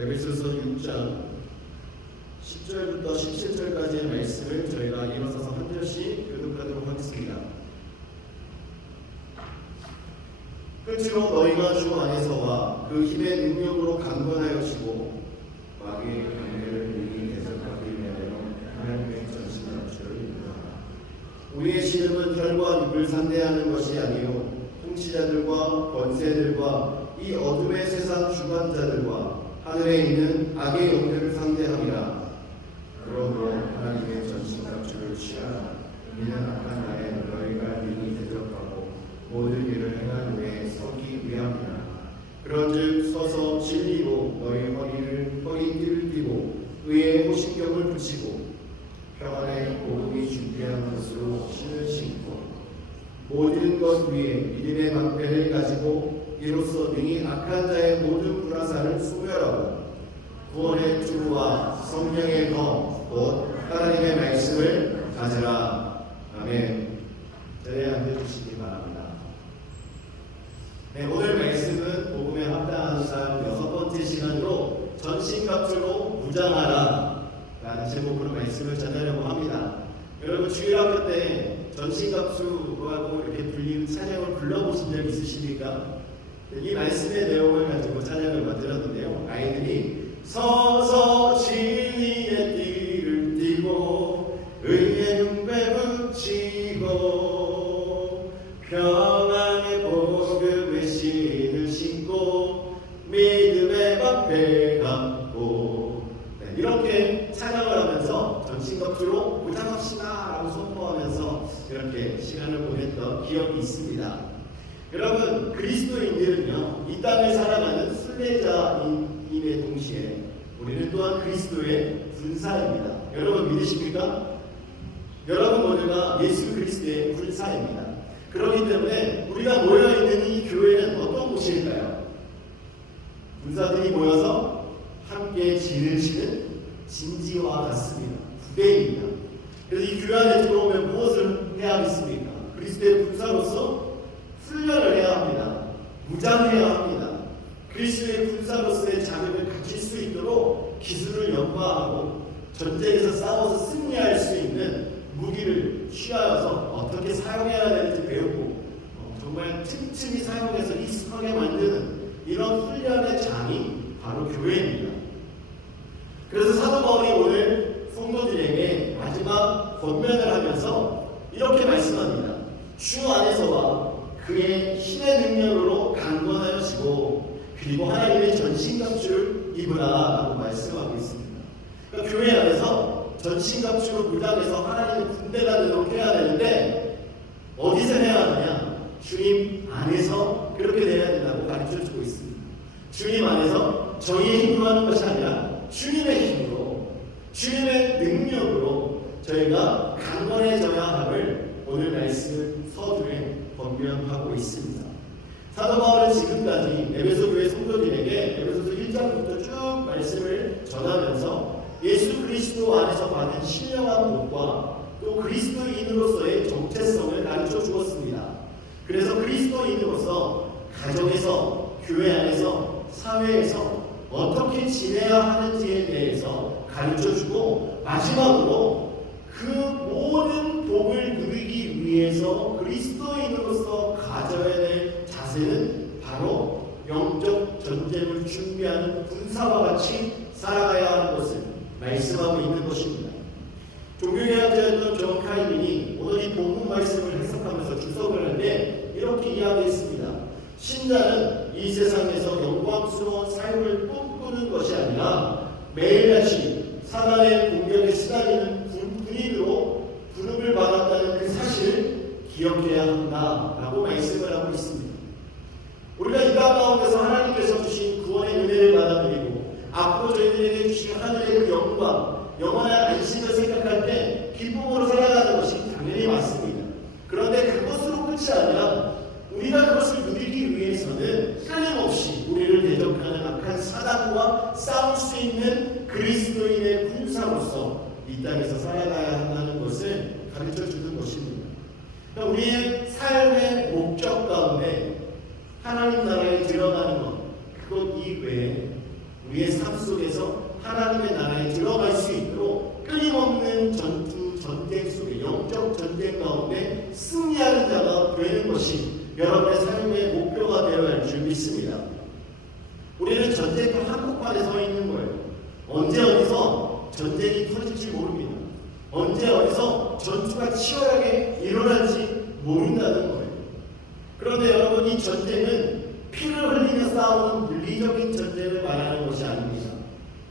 에베소서 6장 10절부터 17절까지의 말씀을 저희가 일어서서 한 절씩 교독하도록 하겠습니다. 끝으로 너희가 주 안에서와 그 힘의 능력으로 강건하여지고 마귀의 강요를 능히 대적하기 위하여 하나님의 전신갑주를 입으라. 우리의 신음은 혈과 육을 상대하는 것이 아니요 통치자들과 권세들과 이 어둠의 세상 주관자들과 하늘에 있는 악의 영들을 상대함이라. 그러므로 하나님의 전신갑주를 취하라. 이는 악한 날에 너희가 능히 대적하고 모든 일을 행한 후에 서기 위함이라. 그런즉 서서 진리로 너희 허리띠를 띠고 의의 호신경을 붙이고 평안의 복음이 준비한 것으로 신을 신고 모든 것 위에 믿음의 방패를 가지고 이로써 능히 악한 자의 모든 불화살을 소멸하고 구원의 투구와 성령의 검 곧 하나님의 말씀을 가져라. 아멘. 자리에 앉아주시기 바랍니다. 네, 오늘 말씀은 복음에 합당한 삶 6번째 시간으로 전신갑주로 무장하라 라는 제목으로 말씀을 전하려고 합니다. 여러분 주일학교 때 전신갑주라고 이렇게 불리는 찬양을 불러보신 적 있으십니까? 이 말씀의 내용을 가지고 찬양을 만들었는데요. 아이들이 서서 진리의 띠를 띠고 의의 흉배 붙이고 평안의 복음의 신을 신고 믿음의 방패 갖고 이렇게 찬양을 하면서 전신갑주로 무장합시다 라고 선포하면서 이렇게 시간을 보냈던 기억이 있습니다. 여러분 그리스도인들은요 이 땅을 살아가는 순례자임의 동시에 우리는 또한 그리스도의 군사입니다. 여러분 믿으십니까? 여러분 모두가 예수 그리스도의 군사입니다. 그렇기 때문에 우리가 모여있는 이 교회는 어떤 곳일까요? 군사들이 모여서 함께 진을 치는 진지와 같습니다. 부대입니다. 그래서 이 교회 안에 들어오면 무엇을 해야 하겠습니까? 그리스도의 군사로서 훈련을 해야 합니다. 무장해야 합니다. 그리스도의 군사로서의 자격을 가질 수 있도록 기술을 연마하고 전쟁에서 싸워서 승리할 수 있는 무기를 취하여서 어떻게 사용해야 되는지 배우고 정말 틈틈이 사용해서 익숙하게 만드는 이런 훈련의 장이 바로 교회입니다. 그래서 사도 바울이 오늘 성도들에게 마지막 권면을 하면서 이렇게 말씀합니다. 주 안에서와 그의 힘의 능력으로 강건하여지고 그리고 하나님의 전신갑주를 입으라 라고 말씀하고 있습니다. 그러니까 교회 안에서 전신갑주로 무장해서 하나님의 군대가 되도록 해야 되는데 어디서 해야 하느냐? 주님 안에서 그렇게 돼야 된다고 가르쳐주고 있습니다. 주님 안에서 저희의 힘으로 하는 것이 아니라 주님의 힘으로 주님의 능력으로 저희가 강건해져야 함을 오늘 말씀 서두에 권면하고 있습니다. 사도 바울은 지금까지 에베소 교회 성도들에게 에베소서 1장부터 쭉 말씀을 전하면서 예수 그리스도 안에서 받은 신령한 복과 또 그리스도인으로서의 정체성을 가르쳐 주었습니다. 그래서 그리스도인으로서 가정에서, 교회 안에서, 사회에서 어떻게 지내야 하는지에 대해서 가르쳐 주고 마지막으로 그 모든 복을 누리기 위해서 그리스도인으로서 가져야 될 자세는 바로 영적 전쟁을 준비하는 군사와 같이 살아가야 하는 것을 말씀하고 있는 것입니다. 종교개혁자였던 존 칼빈이 오늘 이 본문 말씀을 해석하면서 주석을 할 때 이렇게 이야기했습니다. 신자는 이 세상에서 영광스러운 삶을 꿈꾸는 것이 아니라 매일같이 사단의 공격에 시달리는 군인으로 부름을 받았다는 그 사실을 기억해야 한다라고 말씀을 하고 있습니다. 우리가 이 땅 가운데서 하나님께서 주신 구원의 은혜를 받아들이고 앞으로 저희들에게 주신 하늘의 그 영광, 영원한 안식을 생각할 때 기쁨으로 살아가는 것이 당연히 맞습니다. 그런데 그것으로 끝이 아니라 우리가 그것을 누리기 위해서는 끊임없이 우리를 대적하는 악한 사단과 싸울 수 있는 그리스도인의 군사로서 이 땅에서 살아가야 한다는 것을 가르쳐주는 것입니다. 그러니까 우리의 삶의 목적 가운데 하나님 나라에 들어가는 것, 그것 이외에 우리의 삶 속에서 하나님의 나라에 들어갈 수 있도록 끊임없는 전투, 전쟁 속에 영적 전쟁 가운데 승리하는 자가 되는 것이 여러분의 삶의 목표가 되어야 할 줄 믿습니다. 우리는 전쟁터 한복판에 서 있는 거예요. 언제 어디서 전쟁이 터질지 모릅니다. 언제 어디서 전투가 치열하게 일어날지 모른다는 거예요. 그런데 여러분, 이 전쟁은 피를 흘리며 싸우는 물리적인 전쟁을 말하는 것이 아닙니다.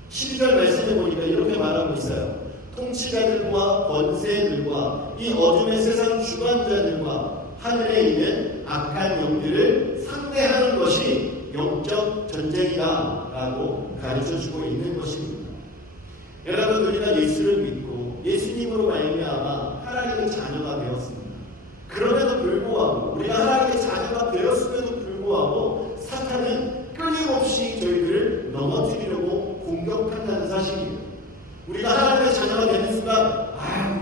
12절 말씀에 보니까 이렇게 말하고 있어요. 통치자들과 권세들과 이 어둠의 세상 주관자들과 하늘에 있는 악한 영들을 상대하는 것이 영적 전쟁이다 라고 가르쳐주고 있는 것입니다. 여러분, 우리가 예수를 믿고 예수님으로 말미암아 하나님의 자녀가 되었습니다. 그럼에도 불구하고 우리가 하나님의 자녀가 되었음에도 불구하고 사탄은 끊임없이 저희들을 넘어뜨리려고 공격한다는 사실입니다. 우리가 하나님의 자녀가 되는 순간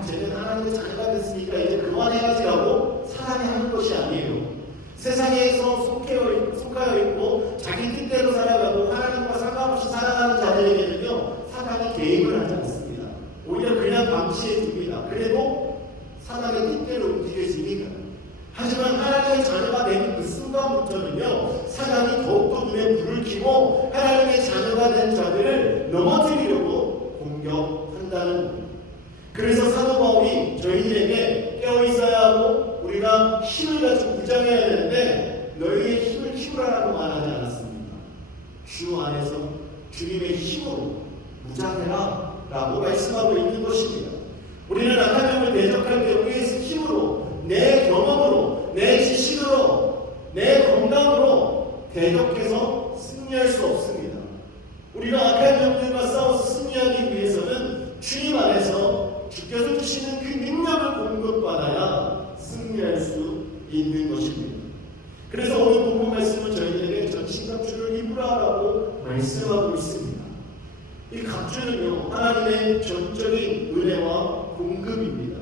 쟤는 하나님의 자녀가 됐으니까 이제 그만해야지라고 사람이 하는 것이 아니에요. 세상에서 속하여 있고 자기 뜻대로 살아가고 하나님과 상관없이 살아가는 자들에게는요, 사탄이 개입을 하지 않습니다. 오히려 그냥 방치해 둡니다. 그래도 사탄의 뜻대로 움직여지니까. 하지만 하나님의 자녀가 되는 그 순간부터는요, 사탄이 더욱더 눈에 불을 켜고 하나님의 자녀가 된 자들을 넘어뜨리려고 공격한다는 겁니다. 그래서 사도 바울이 저희들에게 깨어있어야 하고 우리가 힘을 가지고 무장해야 되는데 너희의 힘을 키우라라고 말하지 않았습니다. 주 안에서 주님의 힘으로 무장해라 라고 말씀하고 있는 것입니다. 우리는 악한 영을 대적할 때 우리의 힘으로, 내 경험으로, 내 지식으로, 내 건강으로 대적해서 승리할 수 없습니다. 우리가 악한 영들과 싸워서 승리하기 위해서는 주님 안에서 주께서 주시는 그 능력을 공급받아야 승리할 수 있는 것입니다. 그래서 오늘 본문 말씀은 저희에게 전신갑주를 입으라라고 말씀하고 있습니다. 이 갑주는요, 하나님의 전적인 은혜와 공급입니다.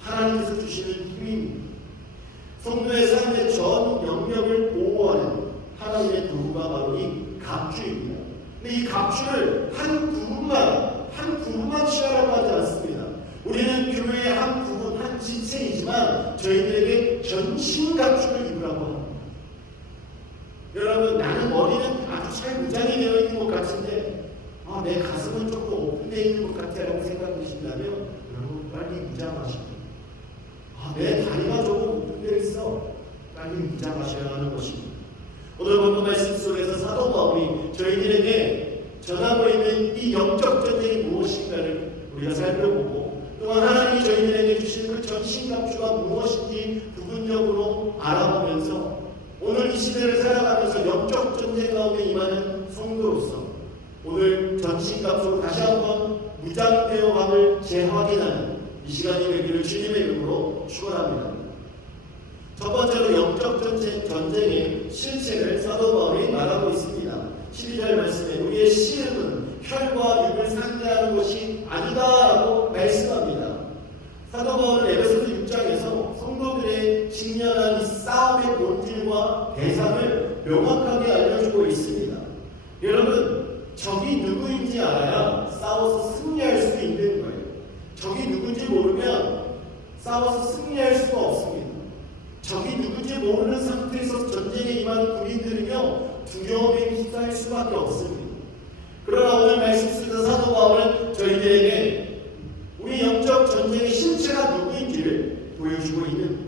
하나님께서 주시는 힘입니다. 성도의 삶의 전 영역을 보호하는 하나님의 도구가 바로 이 갑주입니다. 근데 이 갑주를 한 부분만 취하라고 하지 않습니다. 우리는 교회의 한 부분, 한 지체이지만 저희들에게 전신 갑주를 입으라고 합니다. 여러분, 나는 머리는 아주 잘 무장이 되어 있는 것 같은데 내 가슴은 조금 오픈되어 있는 것 같아라고 생각하신다면 여러분, 빨리 무장하시고 내 다리가 조금 오픈되어 있어, 빨리 무장하셔야 하는 것입니다. 오늘 본문 말씀 속에서 사도 바울이 저희들에게 전하고 있는 이 영적 전쟁이 무엇인가를 우리가 살펴보고, 또한 하나님이 저희들에게 주신 그 전신갑주가 무엇인지 부분적으로 알아보면서 오늘 이 시대를 살아가면서 영적 전쟁 가운데 임하는 성도로서 오늘 전신갑주로 다시 한번 무장되어감을 재확인하는 이 시간이 되기를 주님의 이름으로 축원합니다. 첫 번째로 영적 전쟁의 실체를 사도 바울이 말하고 있습니다. 12절 말씀에 우리의 씨름은 혈과 육을 상대하는 것이 아니다라고 말씀합니다. 사도 바울은 에베소서 6장에서 성도들의 직면한 이 싸움의 본질과 대상을 명확하게 알려주고 있습니다. 여러분, 적이 누구인지 알아야 싸워서 승리할 수 있는 거예요. 적이 누군지 모르면 싸워서 승리할 수가 없습니다. 적이 누군지 모르는 상태에서 전쟁에 임하는 군인들은요, 두려움에 휩싸일 수밖에 없습니다. 그러나 오늘 말씀 속에서 사도 바울은 저희들에게 우리 영적 전쟁의 실체가 누구인지를 보여주고 있는,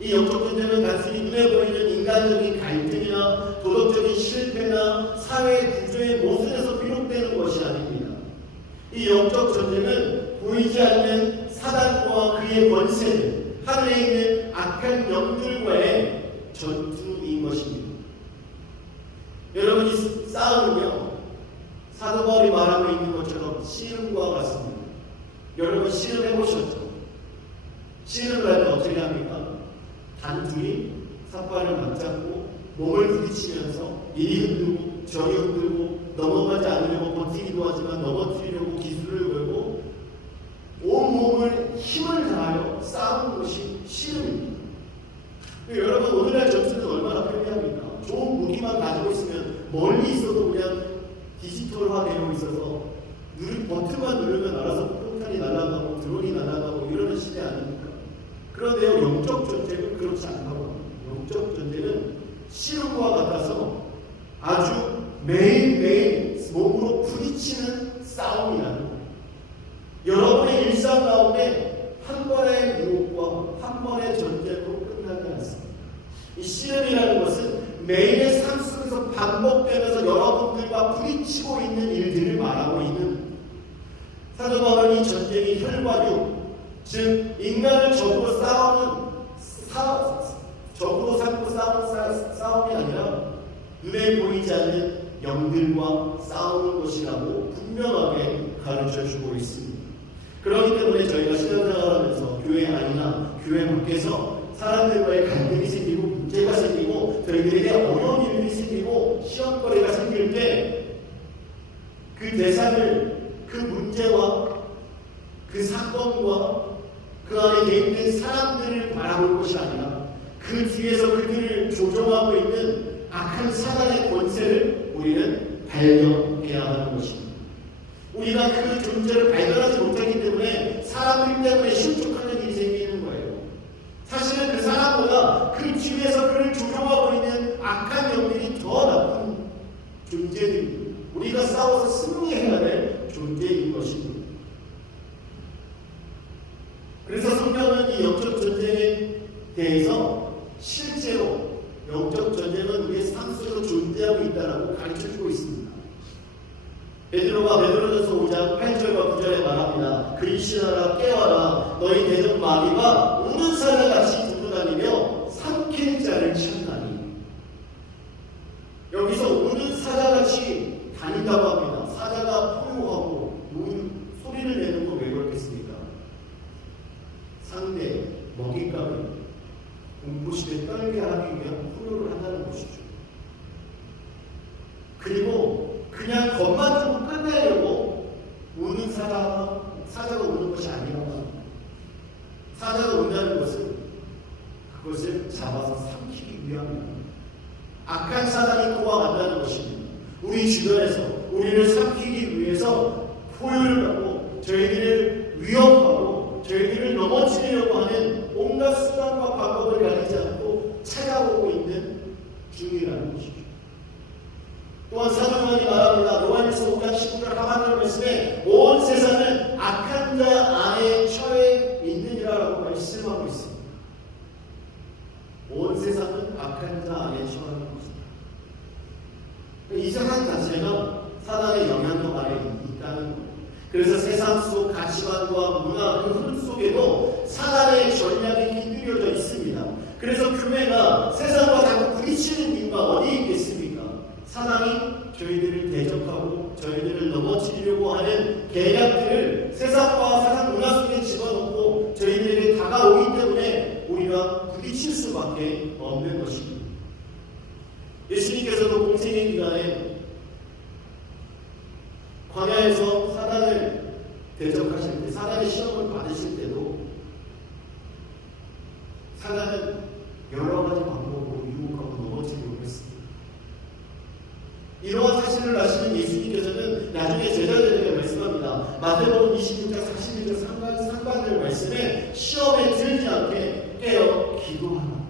이 영적 전쟁은 단순히 눈에 보이는 인간적인 갈등이나 도덕적인 실패나 사회 구조의 모순에서 비롯되는 것이 아닙니다. 이 영적 전쟁은 보이지 않는 사단과 그의 권세들, 하늘에 있는 악한 영들과의 전투인 것입니다. 여러분, 이 싸움은요, 사도 바울이 말하고 있는 것처럼 씨름과 같습니다. 여러분, 씨름해보셨죠? 씨름을 할 때 어떻게 합니까? 단둘이 삿발을 맞잡고 몸을 부딪히면서 이리 흔들고 저리 흔들고 넘어가지 않으려고 버티기도 하지만 넘어뜨리려고 기술을 걸고 온 몸을 힘을 다하여 싸우는 것이 씨름입니다. 여러분, 오늘날 전투는 얼마나 편리합니까? 좋은 무기만 가지고 있으면 멀리 있어도 그냥 디지털화되어 있어서 버튼만 누르면 알아서 폭탄이 날아가고 드론이 날아가고 이러는 시대 아닙니까? 그런데요, 영적 전쟁은 그렇지 않다고 합니다. 영적 전쟁은 씨름과 같아서 아주 매일매일 몸으로 부딪히는 싸움이라는 거예요. 여러분의 일상 가운데 한 번의 유혹과 한 번의 전쟁으로 끝나지 않습니다. 이 씨름이라는 것은 매일의 삶 속에서 반복되면서 여러분들과 부딪히고 있는 일들을 말하고 있는 사도 바울은 이 전쟁이 혈과 육, 즉 인간을 적으로 삼고 싸우는 싸움이 아니라 눈에 보이지 않는 영들과 싸우는 것이라고 분명하게 가르쳐주고 있습니다. 그렇기 때문에 저희가 신앙생활하면서 교회 안이나 교회 밖에서 사람들과의 갈등이 생기고 문제가 생기고 저희들에게 어려운 일이 생기고 시험거리가 생길 때 그 대상을 그 문제와 그 사건과 그 안에 개입된 사람들을 바라볼 것이 아니라 그 뒤에서 그들을 조종하고 있는 악한 사단의 권세를 우리는 발견해야 하는 것입니다. 우리가 그 존재를 발견하지 못하기 때문에 사람들 때문에 실족하는 일이 생기는 거예요. 사실은 그 사람보다 그 뒤에서 그를 조종하고 있는 악한 영들이 더 나쁜 존재들입니다. 우리가 싸워서 승리해야 될 존재인 것입니다. 그래서 성경은 이 영적 전쟁에 대해서 실제로 영적 전쟁은 우리의 삶 속에서 존재하고 있다고 가르쳐주고 있습니다. 베드로가 베드로전서 5장 8절과 9절에 말합니다. 그리시나라 깨어라 너희 대적 마귀가 우는 사자같이 두루다니며 삼킬 자를 찾나니. 여기서 우는 사자같이 다닌다고 합니다. 사자가 포효하고 소리를 내는 거 왜 그렇겠습니까? 상대 먹잇감을 공포심에 떨게 하기 위한 포효를 한다는 것이죠. 그리고 그냥 겁만 주고 끝내려고 우는 사자가 우는 것이 아니라고 합니다. 사자가 운다는 것은 그것을 잡아서 삼키기 위함입니다. 악한 사단이 도와간다는 것입니다. 우리 주변에서 우리를 삼키기 위해서 포효를 하고 저희들을 위협하고 저희들을 넘어뜨리려고 하는 온갖 수단과 방법을 가리지 않고 찾아오고 있는 중이라는 것이죠. 또한 사도 요한이 말합니다. 요한일서 5장 19절 하반절 말씀에 온 세상은 악한 자 안에 처해 있느니라라고 말씀하고 있습니다. 온 세상은 악한 자 안에 처하는 것입니다. 이 세상 자체가 사단의 영향력 아래 있다는 거예요. 그래서 세상 속 가치관과 문화 그 흐름 속에도 사단의 전략이 깃들여져 있습니다. 그래서 교회가 세상과 자꾸 부딪히는 이유가 어디에 있겠습니까? 사단이 저희들을 대적하고 저희들을 넘어뜨리려고 하는 계략들을 세상과 세상 문화 속에 집어넣고 저희들에게 다가오기 때문에 우리가 부딪힐 수밖에 없는 것입니다. 예수님께서도 공생의 기간에 광야에서 사단을 대적하실 때, 사단의 시험을 받으실 때도 사단은 여러 가지 방법으로 유혹하고 넘어뜨리려고 했습니다. 이러한 사실을 아시는 예수님께서는 나중에 제자들에게 말씀합니다. 마태복음 26장 41절 상반절 말씀에 시험에 들지 않게 깨어 기도하라.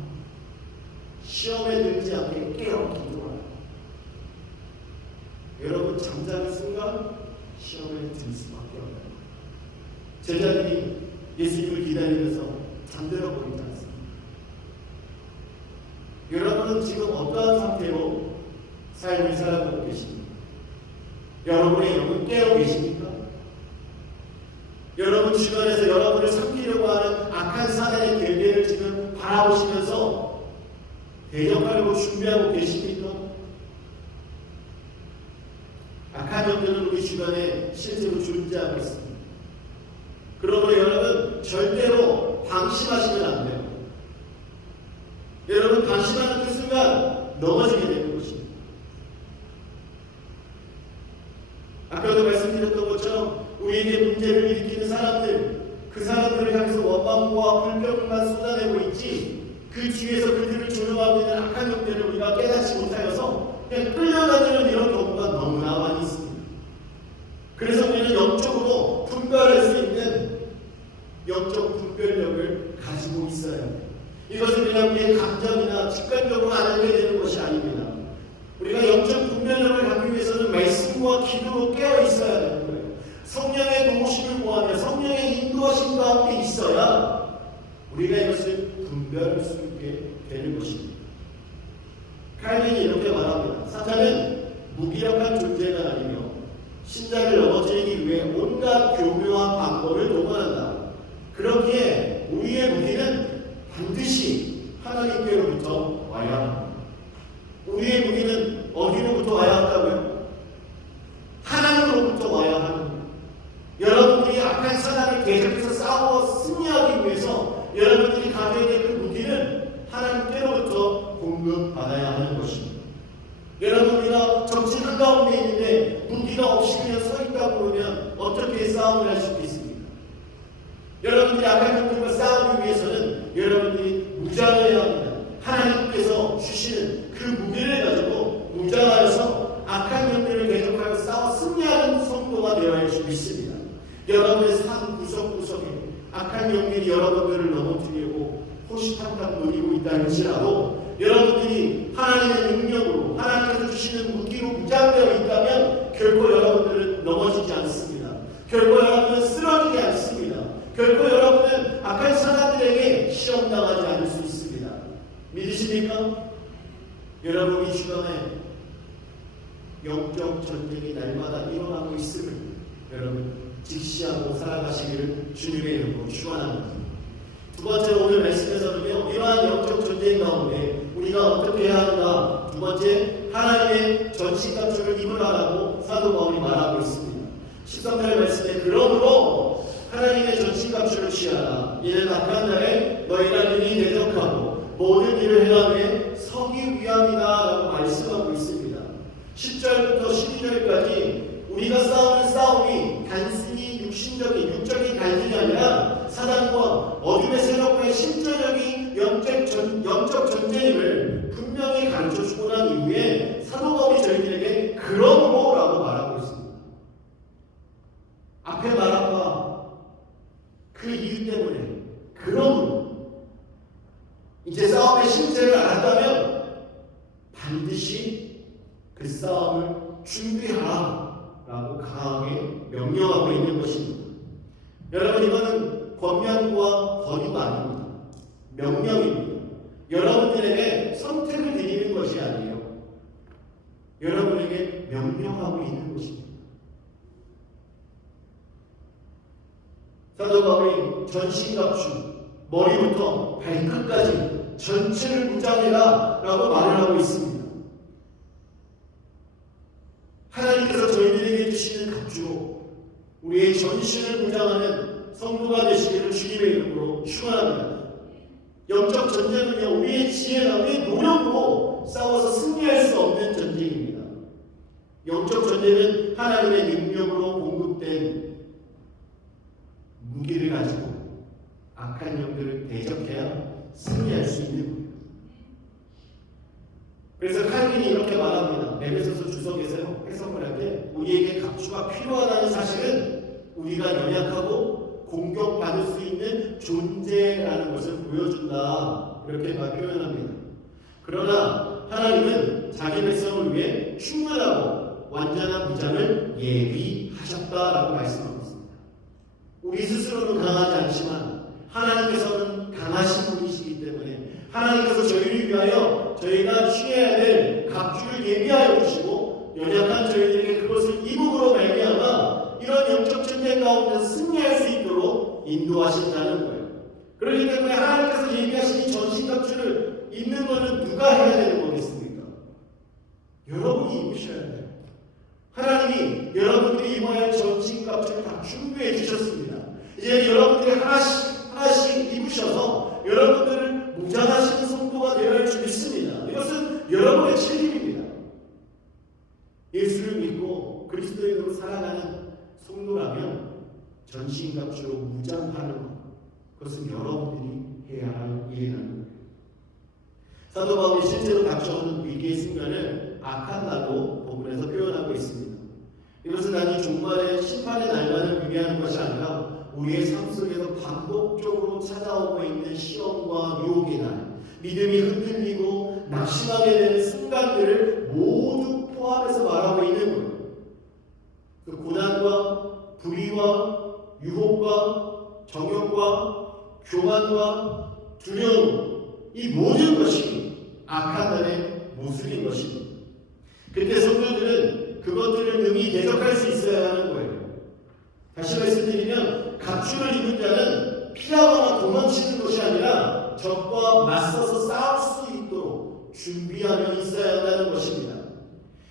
시험에 들지 않게 깨어 기도하라. 여러분 잠자는 순간 시험에 들 수밖에 없어요. 제자들이 예수님을 기다리면서 잠들어 버리지 않습니다. 여러분은 지금 어떠한 상태로 삶을 살아가고 계십니까? 여러분의 영은 깨어 계십니까? 여러분 주변에서 여러분을 삼키려고 하는 악한 사단의 결계를 지금 바라보시면서 대적하려고 준비하고 계십니까? 악한 영들은 우리 주변에 실제로 존재하고 있습니다. 그러므로 여러분 절대로 방심하시면 안 돼요. 여러분 방심하는 그 순간 넘어지게 되는 것입니다. 아까도 말씀드렸던 것처럼 우리에게 문제를 일으키는 사람들, 그 사람들을 향해서 원망과 불평만 쏟아내고 있지 그 뒤에서 그들을 조종하고 있는 악한 영들을 우리가 깨닫지 못하여서 그냥 끌려다니는 이런 경우가 너무나 많이 있습니다. 그래서 우리는 영적으로 분별할 수 있는 영적 분별력을 가지고 있어야 합니다. 이것은 그냥 우리의 감정이나 직관적으로 알아야 되는 것이 아닙니다. 우리가 영적 분별력을 갖기 위해서는 말씀과 기도로 깨어 있어야 되는 거예요. 성령의 도우심을 구하며 성령의 인도하심 가운데 있어야 우리가 이것을 분별할 수 있게 되는 것입니다. 칼빈이 이렇게 말합니다. 사탄은 무기력한 존재가 아니며 신자를 넘어뜨리기 위해 온갖 교묘한 방법을 동원한다. 그렇기에 우리의 무기는 반드시 하나님께로부터 와야 합니다. 우리의 무기는 어디로부터 와야 한다고요? 하나님으로부터 와야 합니다. 여러분들이 악한 사단을 계속해서 싸워 승리하기 위해서 여러분들이 가져야 될 그 무기는 하나님께로부터 공급받아야 하는 것입니다. 여러분, 우리가 정치 한가운데 있는데 무기가 없이 그냥 서 있다고 그러면 어떻게 싸움을 할 수 있습니까? 여러분들이 악한 영들과 싸우기 위해서는 여러분들이 무장해야 합니다. 하나님께서 주시는 그 무기를 가지고 무장하여서 악한 영들을 계속하여 싸워 승리하는 성도가 되어야 할 수 있습니다. 여러분의 삶 구석구석에 악한 영들이 여러분들을 넘어뜨리고 호시탐탐 노리고 있다 할지라도 여러분들이 하나님의 능력으로 하나님께서 주시는 무기로 무장되어 있다면 결코 여러분들은 넘어지지 않습니다. 결코 여러분은 쓰러지지 않습니다. 결코 여러분은 악한 사람들에게 시험당하지 않을 수 있습니다. 믿으십니까? 여러분, 이 주간에 영적 전쟁이 날마다 일어나고 있음을 여러분 직시하고 살아가시기를 주님의 이름으로 축원합니다. 두 번째, 오늘 말씀에서는요, 이러한 영적 전쟁 가운데 우리가 어떻게 해야 하는가? 두 번째, 하나님의 전신갑주를 입으라고 사도 바울이 말하고 있습니다. 13절 말씀에 그러므로 하나님의 전신갑주를 취하라. 이는 악한 날에 너희가 능히 대적하고 모든 일을 행하며 서기 위함이다 라고 말씀하고 있습니다. 10절부터 12절까지 우리가 싸우는 싸움이 단순히 육적인 갈등이 아니라 사단과 어둠의 세력과의 실제적인 영적 전쟁임을 분명히 가르쳐주고 난 이후에 사도 바울이 저희들에게 그러므로 라고 말하고 있습니다. 앞에 말한 바 그 이유 때문에 그러므로 이제 싸움의 실체를 알았다면 반드시 그 싸움을 준비하라 라고 강하게 명령하고 있는 것입니다. 여러분, 이거는 권면과 권유가 아닙니다. 명령입니다. 여러분들에게 선택을 드리는 것이 아니에요. 여러분에게 명령하고 있는 것입니다. 사도 바울이 전신갑주 머리부터 발끝까지 전체를 무장해라 라고 말을 하고 있습니다. 하나님께서 저희들에게 주시는 갑주로 우리의 전신을 무장하는 성도가 되시기를 주님의 이름으로 축원합니다. 영적 전쟁은요, 우리의 지혜나 우리의 노력으로 싸워서 승리할 수 없는 전쟁입니다. 영적 전쟁은 하나님의 능력으로 공급된 무기를 가지고 악한 영들을 대적해야 승리할 수 있는 거예요. 그래서 칼빈이 이렇게 말합니다. 에베소서 주석에서 해석을 할 때 우리에게 갑주가 필요하다는 사실은 우리가 연약하고 공격받을 수 있는 존재라는 것을 보여준다. 이렇게 표현합니다. 그러나 하나님은 자기 백성을 위해 충분하고 완전한 무장을 예비하셨다라고 말씀하고 있습니다. 우리 스스로는 강하지 않지만 하나님께서는 강하신 분이시기 때문에 하나님께서 저희를 위하여 저희가 취해야 될 갑주를 예비하여 주시고 연약한 저희들에게 그것을 입음으로 말미암아 이런 영적 전쟁 가운데서 승리할 수 있도록 인도하신다는 거예요. 그렇기 때문에 하나님께서 예비하신 이 전신갑주를 입는 것은 누가 해야 되는 거겠습니까? 여러분이 입으셔야 돼요. 하나님이 여러분들이 입어야 할 전신갑주를 다 준비해 주셨습니다. 이제 여러분들이 하나씩 입으셔서 여러분들을 무장하시는 성도가 되어야 할 줄 믿습니다. 이것은 여러분의 책임입니다. 예수를 믿고 그리스도인으로 살아가는 성도라면 전신갑주로 무장하는 것, 그것은 여러분들이 해야 할 일이라는 거예요. 사도 바울이 실제로 닥쳐오는 위기의 순간을 악한 날로 본문에서 표현하고 있습니다. 이것은 단지 종말의 심판의 날만을 의미하는 것이 아니라 우리의 삶 속에서 반복적으로 찾아오고 있는 시험과 유혹의 날, 믿음이 흔들리고 낙심하게 되는 순간들을 모두 포함해서 말하고 있는 거예요. 그 고난과 불의와 유혹과 정욕과 교만과 두려움, 이 모든 것이 악한 날의 모습인 것입니다. 그때 성도들은 그것들을 능히 대적할 수 있어야 하는 거예요. 다시 말씀드리면 갑주를 입은 자는 피하거나 도망치는 것이 아니라 적과 맞서서 싸울 수 있도록 준비하며 있어야 한다는 것입니다.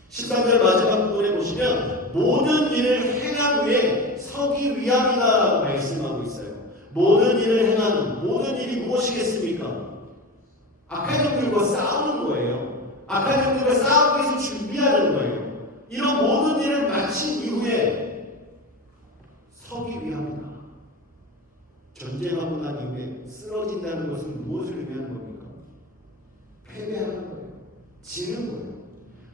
13절 마지막 부분에 보시면 모든 일을 행한 후에 서기 위함이다라고 말씀하고 있어요. 모든 일을 행하는, 모든 일이 무엇이겠습니까? 악한 영들과 싸우는 거예요. 악한 영들과 싸우기 위해서 준비하는 거예요. 이런 모든 일을 마친 이후에 서기 위함이다. 전쟁하고 난 이후에 쓰러진다는 것은 무엇을 의미하는 겁니까? 패배하는 거예요. 지는 거예요.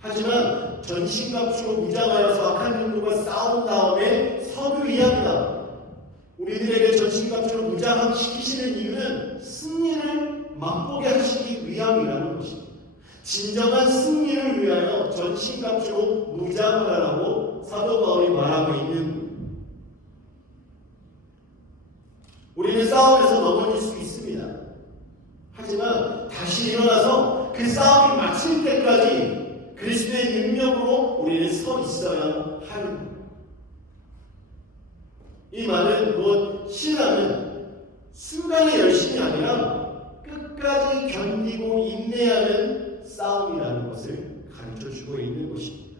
하지만 전신갑주로 무장하여서 악한 영들과 싸운 다음에 서기 위함이다. 우리들에게 전신갑주로 무장시키시는 이유는 승리를 맛보게 하시기 위함이라는 것입니다. 진정한 승리를 위하여 전신갑주로 무장을 하라고 사도 바울이 말하고 있는 거예요. 우리는 싸움에서 넘어질 수 있습니다. 하지만 다시 일어나서 그 싸움이 마칠 때까지 그리스도의 능력으로 우리는 서 있어야 하는 거예요. 이 말은 신앙은 순간의 열심이 아니라 끝까지 견디고 인내하는 싸움이라는 것을 가르쳐주고 있는 것입니다.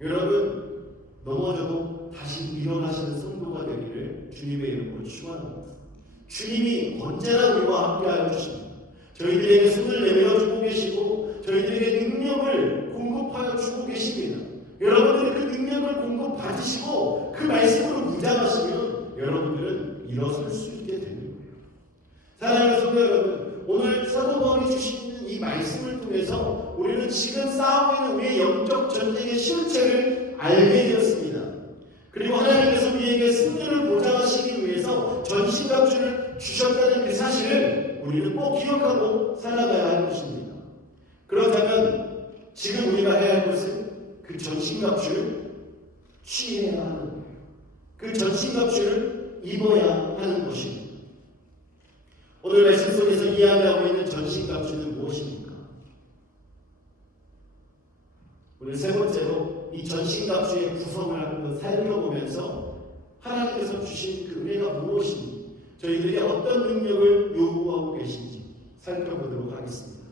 여러분, 넘어져도 다시 일어나시는 성도가 되기를 주님의 이름으로 축원합니다. 주님이 언제나 우리와 함께하여 주십니다. 저희들에게 손을 내밀어 주고 계시고 저희들에게 능력을 공급하여 주고 계십니다. 여러분들이 그 능력을 공급받으시고 그 말씀으로 무장하시면 여러분들은 일어설 수 있게 되는 거예요. 사랑하는 성도 여러분, 오늘 사도 바울이 주시는 이 말씀을 통해서 우리는 지금 싸우고 있는 우리의 영적 전쟁의 실체를 알게 되었습니다. 그리고 하나님께서 우리에게 승리를 보장하시기 위해서 전신갑주를 주셨다는 그 사실을 우리는 꼭 기억하고 살아가야 할 것입니다. 그렇다면 지금 우리가 해야 할 것은 그 전신갑주를 취해야 하는 거예요. 그 전신갑주를 입어야 하는 것입니다. 오늘 말씀 속에서 이야기하고 있는 전신갑주는 무엇입니까? 오늘 세 번째로 이 전신갑주의 구성을 한번 살펴보면서 하나님께서 주신 그 은혜가 무엇인지, 저희들이 어떤 능력을 요구하고 계신지 살펴보도록 하겠습니다.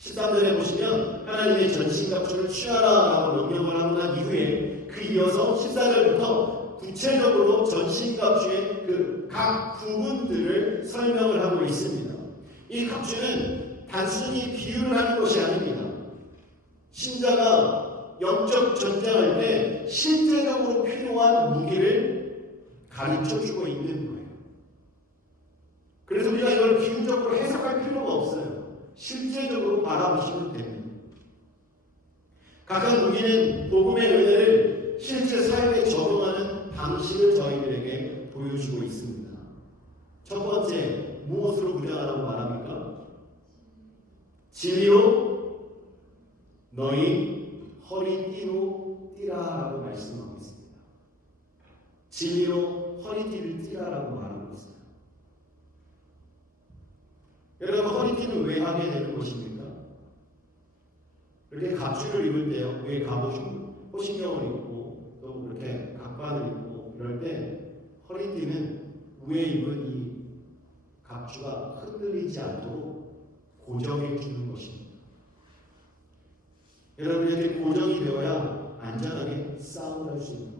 13절에 보시면 하나님의 전신갑주를 취하라라고 명령을 하고 난 이후에 그 이어서 14절부터 구체적으로 전신갑주의 그 각 부분들을 설명을 하고 있습니다. 이 갑주는 단순히 비유를 하는 것이 아닙니다. 신자가 영적 전쟁할 때 실제적으로 필요한 무기를 가르쳐주고 있는 거예요. 그래서 우리가 이걸 비유적으로 해석할 필요가 없어요. 실제적으로 바라보시면 됩니다. 각각 무기는 복음의 은혜를 실제 삶에 적용하는 방식을 저희들에게 보여주고 있습니다. 첫 번째, 무엇으로 무장하라고 말합니까? 진리로 너희 허리띠로 띠라라고 말씀하고 있습니다. 진리로 허리띠를 띠라라고 말하고 있습니다. 여러분, 허리띠는 왜 하게 되는 것입니까? 이렇게 갑주를 입을 때요, 왜 호신경을 입고 또 이렇게 각관을 입고 이럴 때 허리띠는 위에 입은 이 갑주가 흔들리지 않도록 고정해 주는 것입니다. 여러분, 이렇게 고정이 되어야 안전하게 싸움을 할 수 있는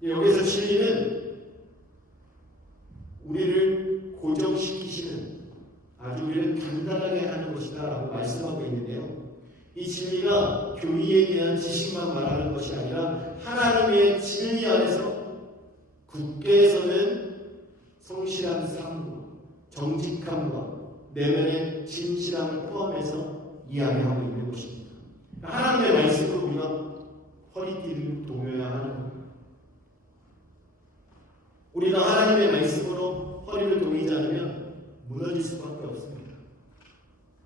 거예요. 여기서 진리는 우리를 고정시키시는, 아주 우리를 단단하게 하는 것이다 라고 말씀하고 있는데요. 이 진리가 교리에 대한 지식만 말하는 것이 아니라 하나님의 진리 안에서 굳게 서는 성실한 삶, 정직함과 내면의 진실함을 포함해서 이야기하고 있는 것입니다. 하나님의 말씀으로 우리가 허리띠를 동여야 하는 거예요. 우리가 하나님의 말씀으로 허리를 동이지 않으면 무너질 수밖에 없습니다.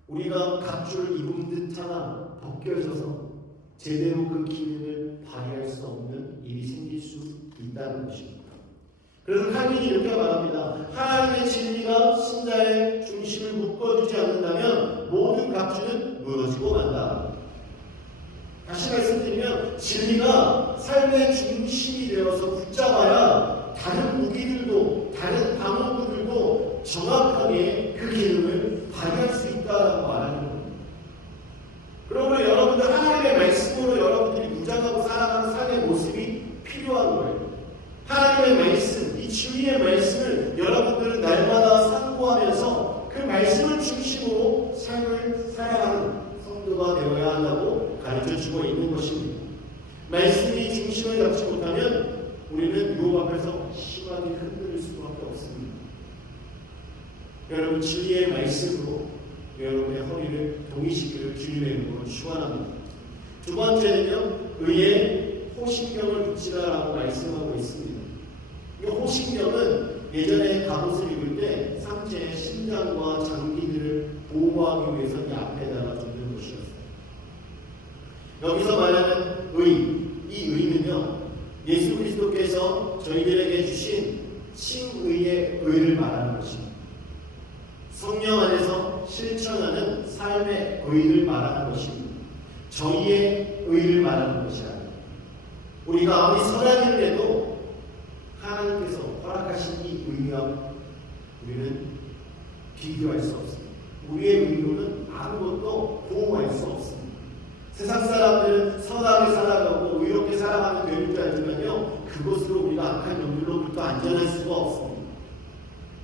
우리가 갑주를 입은 듯 하나 벗겨져서 제대로 그 기능을 발휘할 수 없는 일이 생길 수 있다는 것입니다. 그래서 칼빈이 이렇게 말합니다. 하나님의 진리가 신자의 중심을 묶어주지 않는다면 모든 갑주는 무너지고 만다. 다시 말씀드리면 진리가 삶의 중심이 되어서 붙잡아야 다른 무기들도 다른 방어구들도 정확하게 그 기능을 발휘할 수 있다고 말하는 겁니다. 그러므로 여러분들 하나님의 말씀으로 여러분들이 무장하고 살아가는 삶의 모습이 필요한 거예요. 하나님의 말씀, 이 주님의 말씀을 여러분들은 날마다 상고하면서 그 말씀을 중심으로 삶을 살아가는 성도가 되어야 한다고 가르쳐주고 있는 것입니다. 말씀이 중심을 잡지 못하면 우리는 유혹 앞에서 심하게 흔들릴 수밖에 없습니다. 여러분 주님의 말씀으로 여러분의 허리를 동이시기를 주님의 이름으로 축원합니다. 두 번째는요, 의에 호신경을 붙이라라고 말씀하고 있습니다. 이 호신경은 예전에 갑옷을 입을 때 상체의 심장과 장기들을 보호하기 위해서 이 앞에다가 두는 것이었어요. 여기서 말하는 의, 이 의는요, 예수 그리스도께서 저희들에게 주신 칭의의 의를 말하는 것입니다. 성령 안에서 실천하는 삶의 의를 말하는 것입니다. 저희의 의를 말하는 것이 아니에요. 우리가 아무리 선한 일을 해도 하나님께서 허락하신 이 의와 우리는 비교할 수 없습니다. 우리의 의로는 아무것도 보호할 수 없습니다. 세상 사람들은 선하게 살아가고 의롭게 살아가면 되는 줄 알지만요, 그것으로 우리가 악한 영들로부터 안전할 수가 없습니다.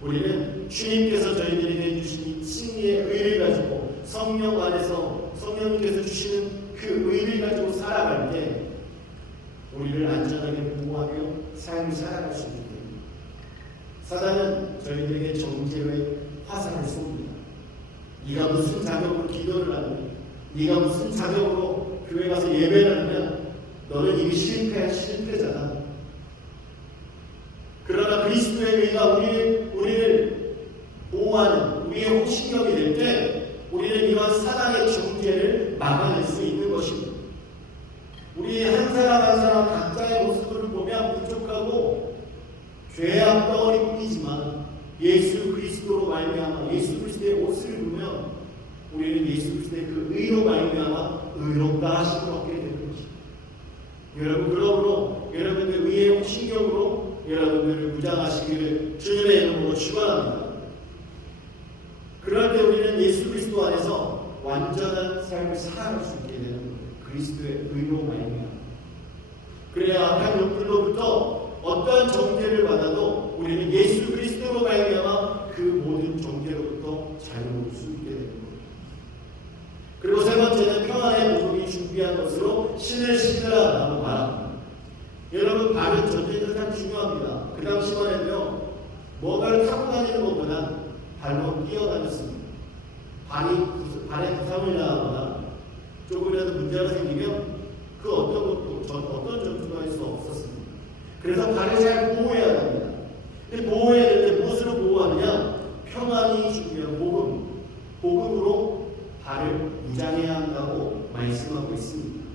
우리는 주님께서 저희들에게 주신 이 칭의의 의를 가지고 성령 안에서 성령님께서 주시는 그 의를 가지고 살아갈 때 우리를 안전하게 보호하며 삶을 살아갈 수 있게 됩니다. 사단은 저희들에게 정죄의 화살을 쏩니다. 네가 무슨 자격으로 기도를 하느냐, 네가 무슨 자격으로 교회 가서 예배를 하느냐, 너는 이미 실패자다. 그러나 그리스도의 의가 우리를 보호하는 우리의 호신경이 될 때 우리는 이러한 사단의 정죄를 막아낼 수 있는 것입니다. 우리 한 사람 한 사람 각자의 모습을 보면 부족하고 죄악 덩어리뿐이지만 예수 그리스도로 말미암아 예수 그리스도의 옷을 입으면 우리는 예수 그리스도의 그 의로 말미암아 의롭다 하심을 얻게 되는 것입니다. 여러분, 그러므로 여러분들 의의 호신경으로 여러분들을 무장하시기를 주님의 이름으로 축원합니다. 그럴 때 우리는 예수 그리스도 안에서 완전한 삶을 살아갈 수 있게 되는 거예요. 그리스도의 의로 말미암아. 그래야 악한 영들로부터 어떠한 정죄를 받아도 우리는 예수 그리스도로 말미암아 그 모든 정죄로부터 자유로울 수 있게 되는 거예요. 그리고 세 번째는 평안의 복음이 준비한 것으로 신을 신으라라고 말합니다. 여러분, 발은 전쟁에서 참 중요합니다. 그 당시만 해도요, 뭔가를 타고 다니는 것보다 발로 뛰어다녔습니다. 발에 부상을 당하거나 조금이라도 문제가 생기면 그 어떤 전투도 할 수 없었습니다. 그래서 발을 잘 보호해야 합니다. 근데 보호해야 되는데 무엇으로 보호하느냐? 평안이 중요한 복음으로 발을 무장해야 한다고 말씀하고 있습니다.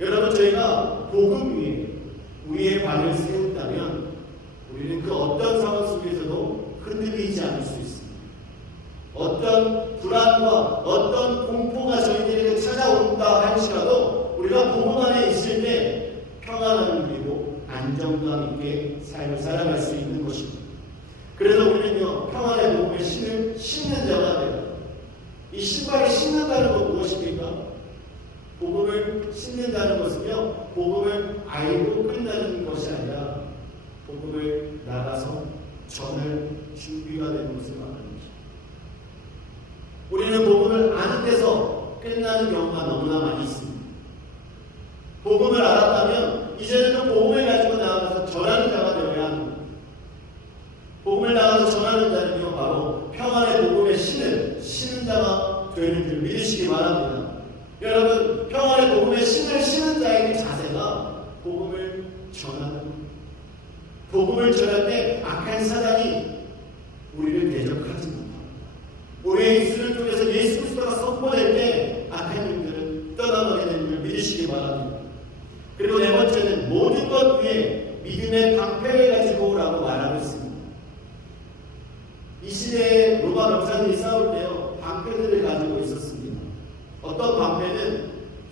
여러분, 저희가 복음 위에 우리의 발을 세운다면 우리는 그 어떤 상황 속에서도 흔들리지 않을 수 있습니다. 어떤 불안과 어떤 공포가 저희들에게 찾아온다 할지라도 우리가 복음 안에 있을 때 평안함을 누리고 안정감 있게 삶을 살아갈 수 있는 것입니다. 그래서 우리는요, 평안의 복음을 신는 자가 돼요. 이 신발을 신는다는 건 무엇입니까? 복음을 신는다는 것은요, 복음을 알고 끝나는 것이 아니라 복음을 나가서 전할 준비가 되는 것을 말하는 것입니다. 우리는 복음을 아는 데서 끝나는 경우가 너무나 많이 있습니다. 복음을 알았다면 이제는 그 복음을 가지고 나가서 전하는 자가 되어야 합니다. 복음을 나가서 전하는 자는요, 바로 평안의 복음의 신는 자가 되는 줄 믿으시기 바랍니다. 여러분, 평안의 복음의 신을 신은 자의 그 자세가 복음을 전하는, 복음을 전할 때 악한 사단이 우리를 대적하지 못합니다. 우리의 입술을 통해서 예수 그리스도가 선포될 때 악한 영들은 떠나가게 되는 걸 믿으시기 바랍니다. 그리고 네 번째는 모든 것 위에 믿음의 방패를 가지고 오라고 말하고 있습니다. 이 시대에 로마 병사들이 싸울 때요, 방패들을 가지고 있었습니다. 어떤 방패는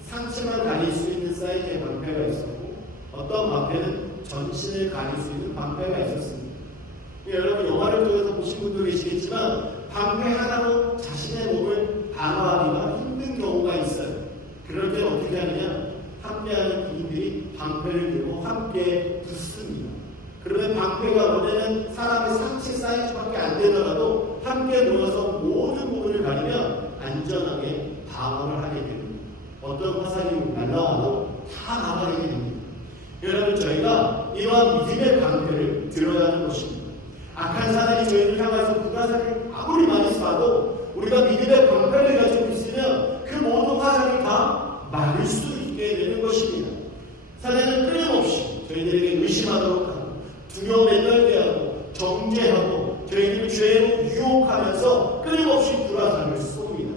상체만 가릴 수 있는 사이즈의 방패가 있었고, 어떤 방패는 전신을 가릴 수 있는 방패가 있었습니다. 여러분, 영화를 통해서 보신 분도 계시겠지만 방패 하나로 자신의 몸을 방어하기가 힘든 경우가 있어요. 그럴 때 어떻게 하느냐? 함께하는 군인들이 방패를 들고 함께 붙습니다. 그러면 방패가 원래는 사람의 상체 사이즈밖에 안 되더라도 함께 모여서 모든 부분을 가리면 안전하게 방어를 하게 됩니다. 어떤 화살이 날라와도 다 나가게 됩니다. 여러분, 저희가 이러한 믿음의 방패를 들어야 하는 것입니다. 악한 사람이 저희를 향해서 불화살을 아무리 많이 쏴도 우리가 믿음의 방패를 가지고 있으면 그 모든 화살이 다 막을 수 있게 되는 것입니다. 사단은 끊임없이 저희들에게 의심하도록 하고 두려움에 떨게 하고 정죄하고 저희들을 죄로 유혹하면서 끊임없이 불화살을 쏩니다.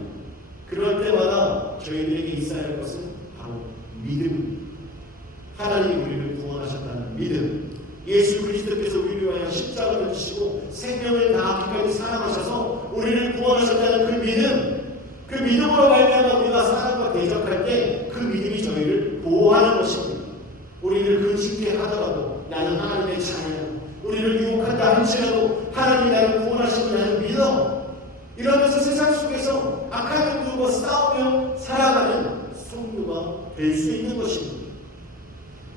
그럴 때마다 저희들에게 있어야 할 것은 바로 믿음입니다. 하나님이 우리를 구원하셨다는 믿음, 예수 그리스도께서 우리를 위하여 십자가를 지시고 생명을 다하기까지 사랑하셔서 우리를 구원하셨다는 그 믿음, 그 믿음으로 말미암아 우리가 사람과 대적할 때 그 믿음이 저희를 보호하는 것입니다. 우리를 근심케 하더라도 나는 하나님의 자녀야, 우리를 유혹한다 할지라도 하나님이 나를 구원하시고 나는 믿어, 이러면서 세상 속에서 악한 영들과 싸우며 살아가는 성도가 될 수 있는 것입니다.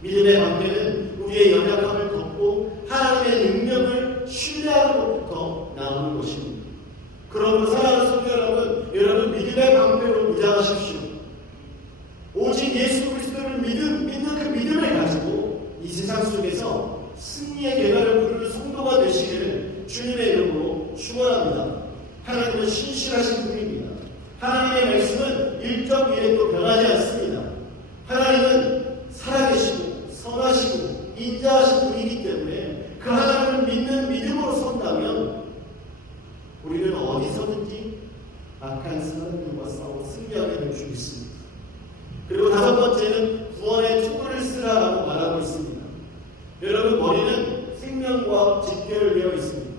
믿음의 관계는 우리의 연약함을 덮고 하나님의 능력을 신뢰하는 것부터 나오는 것입니다. 그러므로 사랑하는 성도 여러분 믿음의 방패로 무장하십시오. 오직 예수 그리스도를 믿는 그 믿음을 가지고 이 세상 속에서 승리의 계단을 부르는 성도가 되시기를 주님의 이름으로 축원합니다. 하나님은 신실하신 분입니다. 하나님의 말씀은 1.1도 변하지 않습니다. 하나님은 살아계시고 선하시고 인자하신 분이기 때문에 그 하나님을 믿는 믿음으로 선다면 우리는 어디서든지 악한 사람들과 싸워 승리하게 될 수 있습니다. 그리고 다섯 번째는 구원의 투구를 쓰라라고 말하고 있습니다. 여러분, 머리는 생명과 직결되어 있습니다.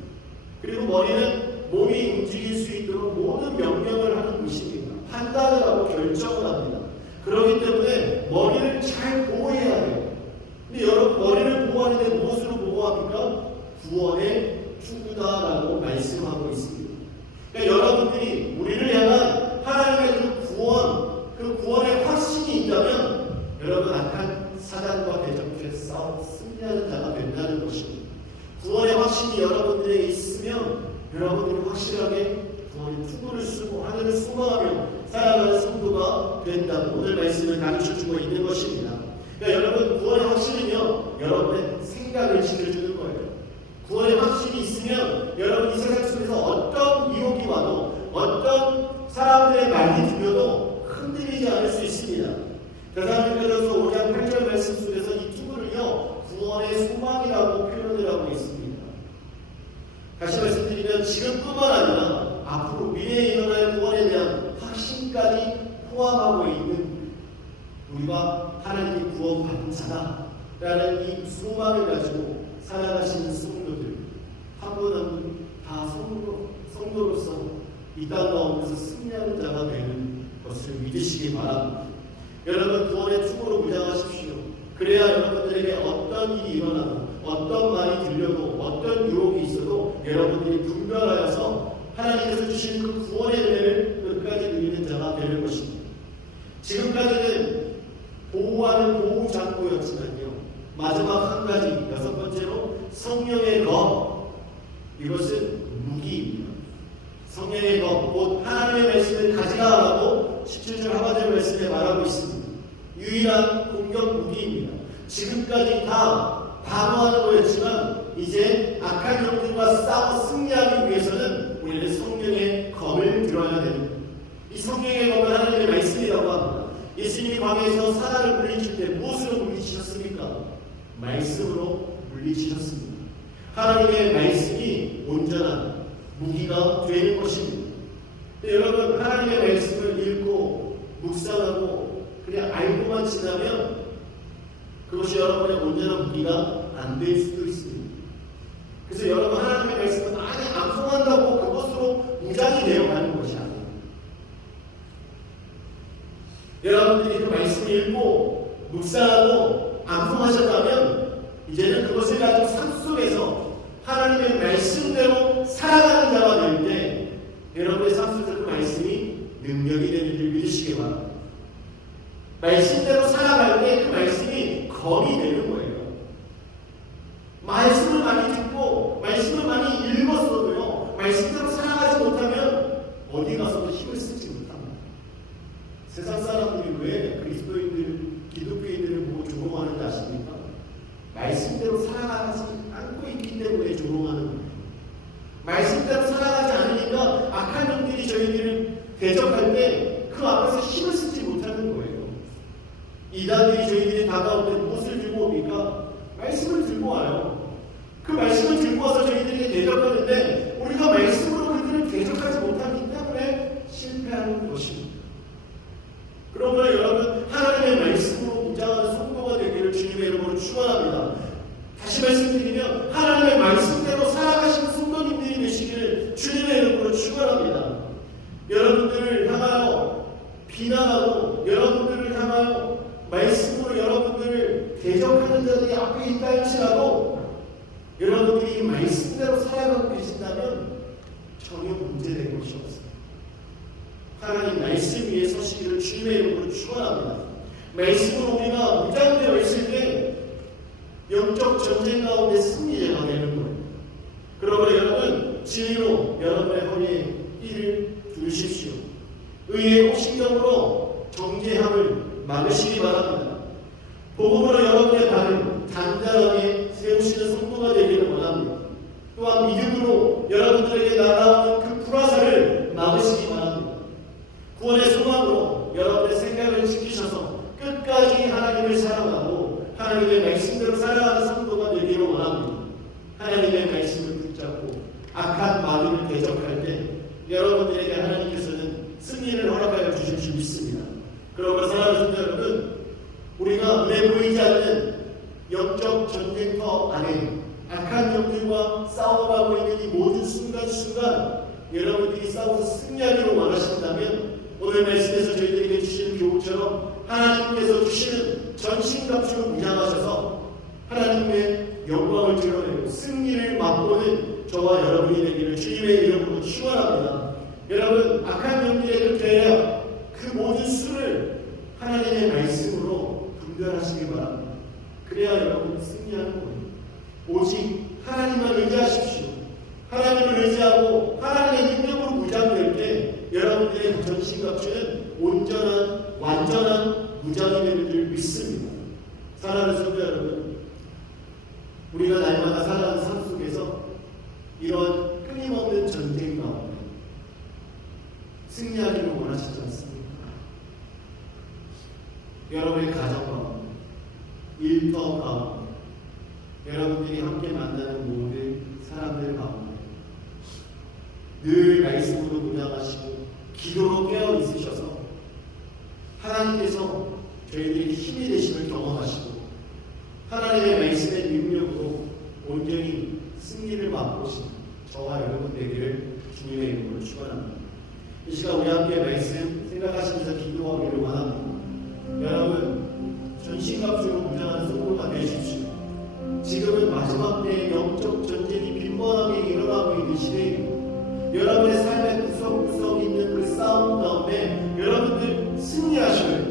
그리고 머리는 몸이 움직일 수 있도록 모든 명령을 하는 곳입니다. 판단을 하고 결정을 합니다. 그렇기 때문에 머리를 잘 보호해야 돼요. 근데 여러분, 머리를 보호하는데 무엇으로 보호합니까? 구원의 투구다라고 말씀하고 있습니다. 그러니까 여러분들이 우리를 향한 하나님의 그 구원의 확신이 있다면 여러분 악한 사단과 대적해 싸워 승리하는 자가 된다는 것입니다. 구원의 확신이 여러분들에게 있으면 여러분들이 확실하게 구원의 투구를 쓰고 하늘을 소망하며 살아가는 성도가 된다고 오늘 말씀을 가르쳐주고 있는 것입니다. 그러니까 여러분, 구원의 확신은요, 여러분의 생각을 지켜주는 거예요. 구원의 확신이 있으면 여러분 이 세상 속에서 어떤 유혹이 와도 어떤 사람들의 말이 들려도 흔들리지 않을 수 있습니다. 대사님께서 5장 8절 말씀 속에서 이 투구를요, 구원의 소망이라고 표현을 하고 있습니다. 다시 말씀드리면 지금뿐만 아니라 앞으로 미래에 일어날 구원에 대한 확신까지 포함하고 있는 우리가 하나님의 구원받은 자다라는 이 소망을 가지고 살아가시는 성도들 한 분 한 분 다 성도로서 이 땅 가운데서 승리하는 자가 되는 것을 믿으시기 바랍니다. 여러분, 구원의 투구로 무장하십시오. 그래야 여러분들에게 어떤 일이 일어나도 어떤 말이 들려도 어떤 유혹이 있어도 여러분들이 분별하여서 하나님께서 주신 그 구원의 은혜를 끝까지 누리는 자가 되는 것입니다. 지금까지는 보호하는 보호장구였지만요, 마지막 한 가지, 여섯 번째로 성령의 것, 이것은 무기입니다. 성령의 것, 곧 하나님의 말씀을 가지라라고 17절 하반절 말씀에 말하고 있습니다. 유일한 공격 무기입니다. 지금까지 다 방어하는 거였지만 이제 악한 영들과 싸워 승리하기 위해서는 우리는 성령의 검을 들어야 됩니다. 이 성령의 검은 하나님의 말씀이라고 합니다. 예수님이 광야에서 사자를 물리칠 때 무엇으로 물리치셨습니까? 말씀으로 물리치셨습니다. 하나님의 말씀이 온전한 무기가 되는 것입니다. 여러분, 하나님의 말씀을 읽고 묵상하고 그냥 알고만 지나면 그것이 여러분의 온전한 무기가 안 될 수도 있습니다. 그래서 여러분, 하나님의 말씀은 아니 안 통한다고 그것으로 무장이 되어가는 것이 아니에요. 여러분들이 그 말씀을 읽고 묵상하고 안 통하셨다면 이제는 그것을 가지고 삶 속에서 하나님의 말씀대로 살아가는 자가 될 때 여러분의 삶 속에서 그 말씀이 능력이 되는 줄 믿으시기 바랍니다. 말씀대로 살아갈 때 그 말씀이 검이 되는 거예요. 말씀을 많이 듣고 말씀을 많이 읽었어도요, 말씀대로 살아가지 못하면 어디 가서도 힘을 쓰지 못합니다. 세상 사람들이 왜 그리스도인들, 기독교인들을 보고 조롱하는지 아십니까? 말씀대로 살아가지 않고 있기 때문에 조롱하는 거예요. 말씀대로 살아가지 않으니까 악한 영들이 저희들을 대적할 때 그 앞에서 힘을 쓰지 못하는 거예요. 이단들이 저희들이 다가올 때 무엇을 들고 옵니까? 말씀을 들고 와요. 그 말씀을 들고 와서 저희들이 대적하는데 우리가 말씀으로 그들을 대적하지 못하기 때문에 실패하는 것입니다. 그러므로 여러분, 하나님의 말씀으로 무장하는 성도가 되기를 주님의 이름으로 축원합니다. 다시 말씀드리면 하나님의 말씀대로 살아가시는 성도님들이 되시기를 주님의 이름으로 축원합니다. 여러분들을 향하여 비난하고 여러분들을 향하여 말씀으로 여러분들을 대적하는 자들이 앞에 있다 할지라도 여러분들이 이 말씀대로 살아가고 계신다면 전혀 문제될 것이 없습니다. 하나님 말씀 위에 서시기를 주님의 이름으로 축원합니다. 말씀으로 우리가 무장되어 있을 때 영적 전쟁 가운데 승리자가 되는 거예요. 그러므로 여러분, 진리로 여러분의 허리에 띠를 두르십시오. 의의 호신경으로 정죄함을 막으시기 바랍니다. 복음으로 여러분의 발을 단단하게 세우시는 성도가 되기를 원합니다. 또한 믿음으로 여러분들에게 날아오는 그 불화살을 막으시기 바랍니다. 구원의 소망으로 여러분의 생각을 지키셔서 끝까지 하나님을 사랑하고 하나님의 말씀대로 살아가는 성도가 되기를 원합니다. 하나님의 말씀을 붙잡고 악한 마귀를 대적할 때 여러분들에게 하나님께서는 승리를 허락하여 주실 줄 믿습니다. 그러므로 사랑하는 성도 여러분, 우리가 눈에 보이지 않는 영적 전쟁터 안에 악한 영들과 싸워가고 있는 이 모든 순간순간 여러분들이 싸워서 승리하기를 원하신다면 오늘 말씀에서 저희들에게 주시는 교훈처럼 하나님께서 주시는 전신갑주로 무장하셔서 하나님의 영광을 드러내고 승리를 맛보는 저와 여러분이 되기를 주님의 이름으로 축원합니다. 여러분, 악한 영들의 그 계략, 그 모든 수를 하나님의 말씀으로 분별하시기 바랍니다. 그래야 여러분 승리하는 거예요. 오직 하나님만 의지하십시오. 하나님을 의지하고 하나님의 능력으로 무장될 때 여러분들의 전신갑주는 온전한 완전한 무장이 되는 줄 믿습니다. 사랑하는 성도 여러분, 우리가 날마다 살아가는 삶 속에서 이런 끊임없는 전쟁 가운데 승리하기를 원하시지 않습니까? 여러분의 가정 가운데, 일터 가운데, 여러분들이 함께 만나는 모든 사람들 가운데 늘 말씀으로 무장하시고 기도로 깨어 있으셔서 하나님께서 저희들에게 힘이 되심을 경험하시고 하나님의 말씀의 능력으로 온전히 승리를 맛보신 저와 여러분 되기를 주님의 이름으로 축원합니다. 이 시간 우리 함께 말씀 생각하시면서 기도하기를 원합니다. 여러분, 전신갑주로 무장하는 성도가 되십시오. 지금은 마지막 때의 영적 전쟁이 빈번하게 일어나고 있는 시대입니다. 여러분의 삶의 구석구석 있는 그 싸움 가운데 여러분들 승리하시길,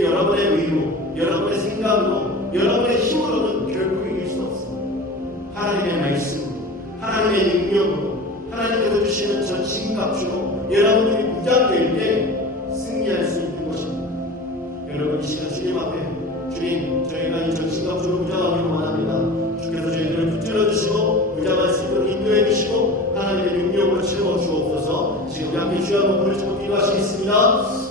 여러분의 의로, 여러분의 생각으로, 여러분의 힘으로는 결코 이길 수 없습니다. 하나님의 말씀으로, 하나님의 능력으로, 하나님께서 주시는 전신갑주로 여러분들이 무장될 때 승리할 수 있는 것입니다. 여러분, 이 시간 주님 앞에 주님, 저희가 이 전신갑주로 무장하기를 원합니다. 주께서 저희들을 붙들어 주시고 무장할 수 있도록 인도해 주시고 하나님의 능력으로 채워 주옵소서. 지금 함께 주여 한번 부르시고 기도하시겠습니다.